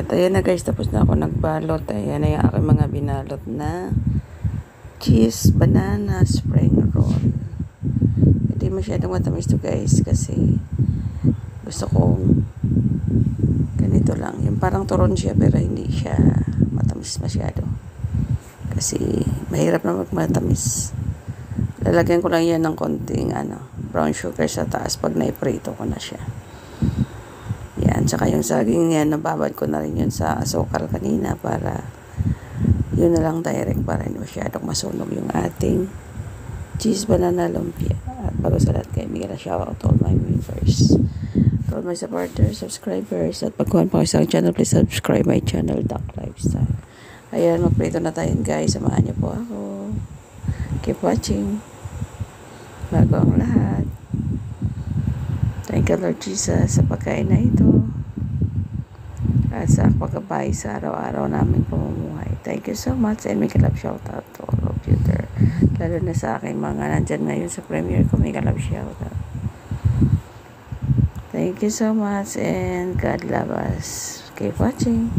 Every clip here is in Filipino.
At ayan na guys, tapos na ako nagbalot. Ayan na yung aking mga binalot na cheese, banana, spring roll. Hindi masyadong matamis to guys kasi gusto kong ganito lang. Yung parang turon siya pero hindi siya matamis masyado. Kasi mahirap na magmatamis. Lalagyan ko lang yan ng konting brown sugar sa taas pag naiprito ko na siya. Yan, tsaka yung saging yan, nababad ko na rin yun sa asukal kanina para yun na lang direct para hindi masyadong masunog yung ating cheese banana lumpia. At bago sa lahat kayo, bigyan na shout out to all my viewers, to all my supporters, subscribers, at pagkuhan pa kayo sa channel, please subscribe my channel, Duck Lifestyle. Ayan, magprito na tayo guys, samahan niyo po ako. Keep watching. Bago ang lahat, thank you Lord Jesus sa pagkain na ito at sa pagkabay sa araw-araw namin pamumuhay. Thank you so much and may kalab shout out to all of you there, lalo na sa aking mga nandyan ngayon sa premiere ko. May kalab shout out. Thank you so much and God love us. Keep watching.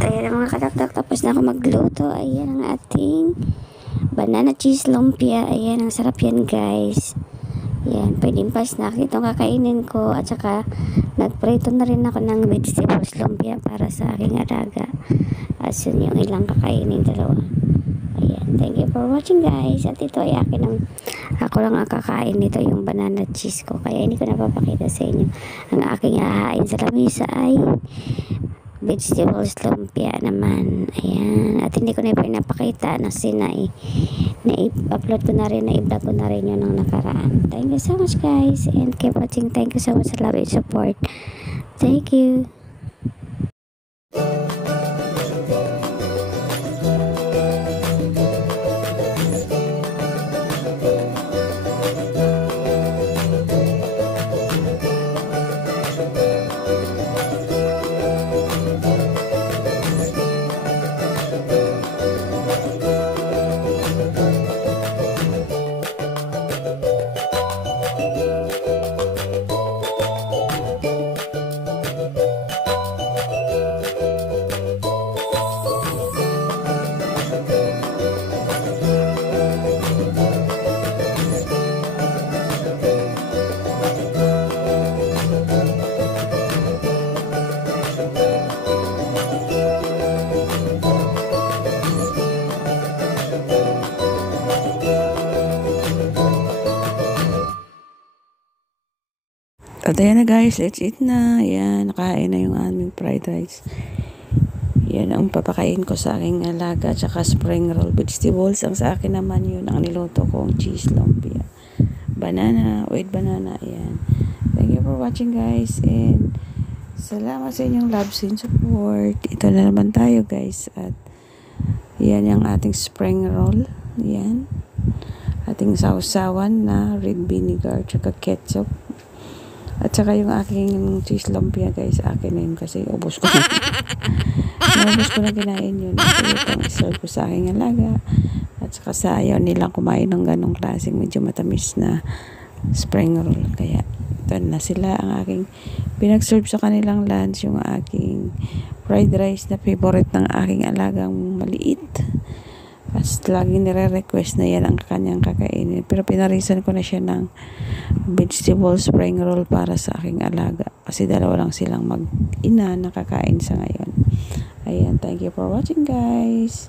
Ayan mga kadakdak, tapos na ako magluto. Ayan ang ating banana cheese lumpia. Ayan, ang sarap yan guys. Ayan, pwedeng pa snack itong kakainin ko. At saka nagprito na rin ako ng vegetables lumpia para sa aking alaga. As yun yung ilang kakainin, dalawa. Ayan, thank you for watching guys. At ito ay ako lang ang kakain nito, yung banana cheese ko. Kaya hindi ko napapakita sa inyo. Ang aking hahain sa lamisa ay vegetables lumpia naman. Ayan. At hindi ko na pinapakita na na-upload ko na rin, na-vlog ko na rin yun ng nakaraan. Thank you so much guys and keep watching. Thank you so much sa love and support. Thank you. At ayan na guys, let's eat na. Ayan, nakain na yung aming fried rice. Yan ang papakain ko sa aking alaga, tsaka spring roll vegetables. Ang sa akin naman yun, ang niluto kong cheese lumpia. Banana, with banana, ayan. Thank you for watching guys, and salamat sa inyong love and support. Ito na naman tayo guys, at yan yung ating spring roll. Yan. Ating sausawan na red vinegar, tsaka ketchup. At saka yung aking cheese lumpia guys, akin na yun kasi ubos ko na. Ubos ko na kinain yun. Ito itong serve ko sa aking alaga. At saka sa ayaw nilang kumain ng ganong klaseng medyo matamis na spring roll. Kaya ito na sila ang aking pinag-serve sa kanilang lunch, yung aking fried rice na favorite ng aking alagang maliit. As laging nire-request na yan ang kanyang kakainin. Pero pinarisan ko na siya ng vegetable spring roll para sa aking alaga. Kasi dalawa lang silang mag-ina na kakain sa ngayon. Ayan, thank you for watching guys.